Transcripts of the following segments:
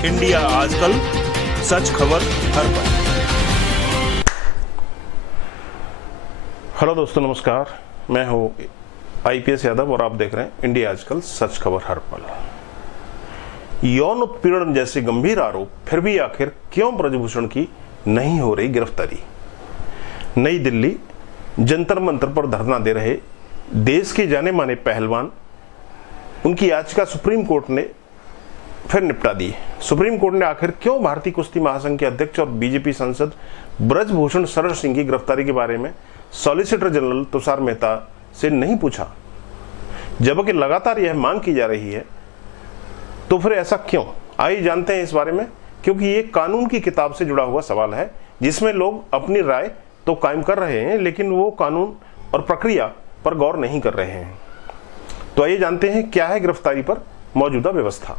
India आजकल, सच खबर हर पल। हेलो दोस्तों, नमस्कार। मैं हूं IPS यादव और आप देख रहे हैं इंडिया आजकल, सच खबर हर पल। यौन उत्पीड़न जैसे गंभीर आरोप, फिर भी आखिर क्यों ब्रजभूषण की नहीं हो रही गिरफ्तारी? नई दिल्ली जंतर मंतर पर धरना दे रहे देश के जाने माने पहलवान, उनकी याचिका सुप्रीम कोर्ट ने फिर निपटा दी। सुप्रीम कोर्ट ने आखिर क्यों भारतीय कुश्ती महासंघ के अध्यक्ष और बीजेपी सांसद ब्रजभूषण शरण सिंह की गिरफ्तारी के बारे में सॉलिसिटर जनरल तुषार मेहता से नहीं पूछा, जबकि लगातार यह मांग की जा रही है। तो फिर ऐसा क्यों? आइए जानते हैं इस बारे में, क्योंकि ये कानून की किताब से जुड़ा हुआ सवाल है, जिसमें लोग अपनी राय तो कायम कर रहे हैं, लेकिन वो कानून और प्रक्रिया पर गौर नहीं कर रहे हैं। तो आइए जानते हैं क्या है गिरफ्तारी पर मौजूदा व्यवस्था।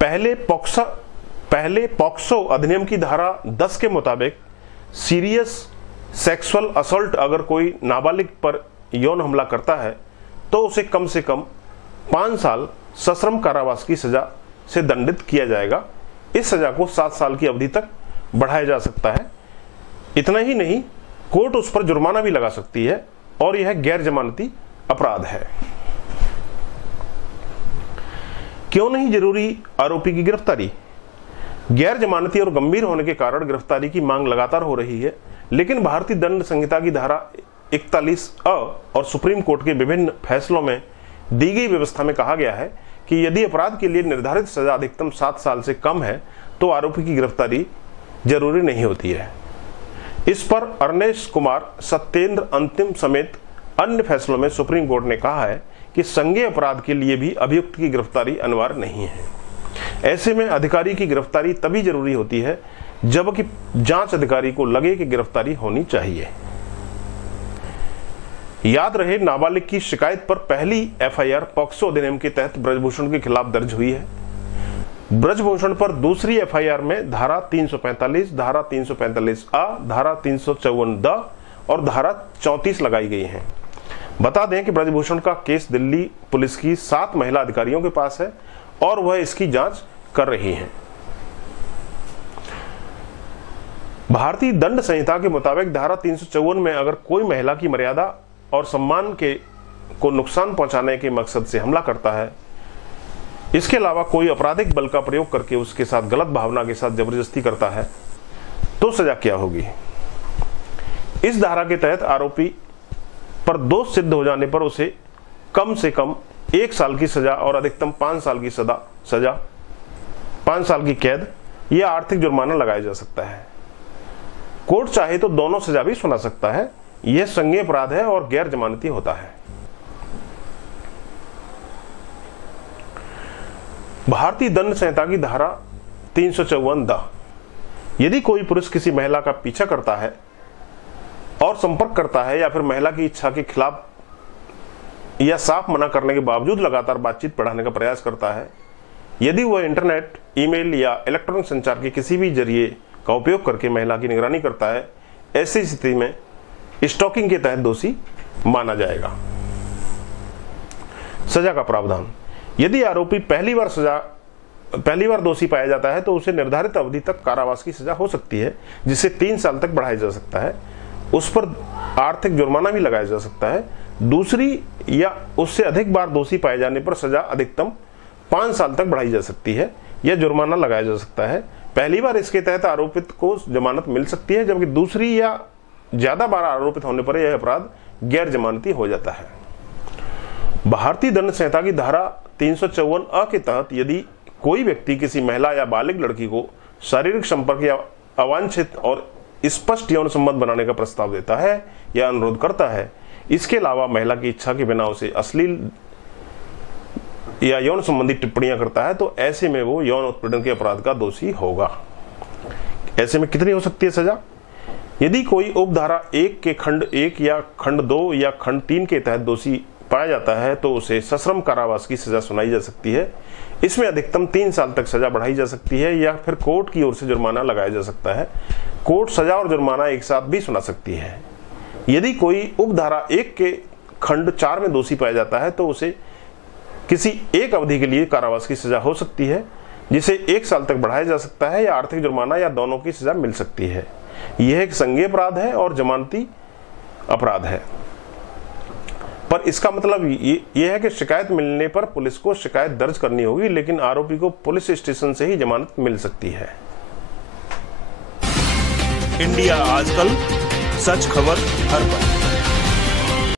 पहले पॉक्सो अधिनियम की धारा 10 के मुताबिक सीरियस सेक्सुअल असॉल्ट अगर कोई नाबालिग पर यौन हमला करता है तो उसे कम से कम 5 साल सश्रम कारावास की सजा से दंडित किया जाएगा। इस सजा को 7 साल की अवधि तक बढ़ाया जा सकता है। इतना ही नहीं, कोर्ट उस पर जुर्माना भी लगा सकती है और यह गैर जमानती अपराध है। क्यों नहीं जरूरी आरोपी की गिरफ्तारी? गैर जमानती और गंभीर होने के कारण गिरफ्तारी की मांग लगातार हो रही है, लेकिन भारतीय दंड संहिता की धारा 41A और सुप्रीम कोर्ट के विभिन्न फैसलों में दी गई व्यवस्था में कहा गया है कि यदि अपराध के लिए निर्धारित सजा अधिकतम 7 साल से कम है तो आरोपी की गिरफ्तारी जरूरी नहीं होती है। इस पर अर्नेश कुमार, सत्येंद्र अंतिम समेत अन्य फैसलों में सुप्रीम कोर्ट ने कहा है कि संज्ञेय अपराध के लिए भी अभियुक्त की गिरफ्तारी अनिवार्य नहीं है। ऐसे में अधिकारी की गिरफ्तारी तभी जरूरी होती है जबकि जांच अधिकारी को लगे कि गिरफ्तारी होनी चाहिए। याद रहे, नाबालिग की शिकायत पर पहली FIR पॉक्सो अधिनियम के तहत ब्रजभूषण के खिलाफ दर्ज हुई है। ब्रजभूषण पर दूसरी FIR में धारा 345, धारा 345A, धारा 354D और धारा 34 लगाई गई है। बता दें कि ब्रजभूषण का केस दिल्ली पुलिस की 7 महिला अधिकारियों के पास है और वह इसकी जांच कर रही हैं। भारतीय दंड संहिता के मुताबिक धारा 354 में अगर कोई महिला की मर्यादा और सम्मान को नुकसान पहुंचाने के मकसद से हमला करता है, इसके अलावा कोई आपराधिक बल का प्रयोग करके उसके साथ गलत भावना के साथ जबरदस्ती करता है, तो सजा क्या होगी? इस धारा के तहत आरोपी पर दोष सिद्ध हो जाने पर उसे कम से कम 1 साल की सजा और अधिकतम 5 साल की सजा 5 साल की कैद या आर्थिक जुर्माना लगाया जा सकता है। कोर्ट चाहे तो दोनों सजा भी सुना सकता है। यह संज्ञेय अपराध है और गैर जमानती होता है। भारतीय दंड संहिता की धारा 354D, यदि कोई पुरुष किसी महिला का पीछा करता है और संपर्क करता है या फिर महिला की इच्छा के खिलाफ या साफ मना करने के बावजूद लगातार बातचीत बढ़ाने का प्रयास करता है, यदि वह इंटरनेट, ईमेल या इलेक्ट्रॉनिक संचार के किसी भी जरिए का उपयोग करके महिला की निगरानी करता है, ऐसी स्थिति में स्टॉकिंग के तहत दोषी माना जाएगा। सजा का प्रावधान: यदि आरोपी पहली बार दोषी पाया जाता है तो उसे निर्धारित अवधि तक कारावास की सजा हो सकती है, जिसे 3 साल तक बढ़ाया जा सकता है। उस पर आर्थिक जुर्माना भी लगाया जा सकता है। दूसरी या उससे अधिक बार दोषी पाए जाने पर सजा अधिकतम 5 साल तक बढ़ाई जा सकती है या जुर्माना लगाया जा सकता है। पहली बार इसके तहत आरोपित को जमानत मिल सकती है, जबकि दूसरी या ज्यादा बार आरोपित होने पर यह अपराध गैर जमानती हो जाता है। भारतीय दंड संहिता की धारा 354A के तहत यदि कोई व्यक्ति किसी महिला या बालिग लड़की को शारीरिक संपर्क या अवांछित और स्पष्ट यौन संबंध बनाने का प्रस्ताव देता है या अनुरोध करता है, इसके अलावा महिला की इच्छा के बिना उसे अश्लील या यौन संबंधी टिप्पणियां करता है, तो ऐसे में वो यौन उत्पीड़न के अपराध का दोषी होगा। ऐसे में कितनी हो सकती है सजा? यदि कोई उपधारा 1 के खंड 1 या खंड 2 या खंड 3 के तहत दोषी पाया जाता है तो उसे सश्रम कारावास की सजा सुनाई जा सकती है। इसमें अधिकतम 3 साल तक सजा बढ़ाई जा सकती है या फिर कोर्ट की ओर से जुर्माना लगाया जा सकता है। कोर्ट सजा और जुर्माना एक साथ भी सुना सकती है। यदि कोई उपधारा 1 के खंड 4 में दोषी पाया जाता है तो उसे किसी एक अवधि के लिए कारावास की सजा हो सकती है। जिसे 1 साल तक बढ़ाया जा सकता है या आर्थिक जुर्माना या दोनों की सजा मिल सकती है। यह एक संज्ञेय अपराध है और जमानती अपराध है। पर इसका मतलब यह है कि शिकायत मिलने पर पुलिस को शिकायत दर्ज करनी होगी, लेकिन आरोपी को पुलिस स्टेशन से ही जमानत मिल सकती है। इंडिया आजकल, सच खबर हर पल।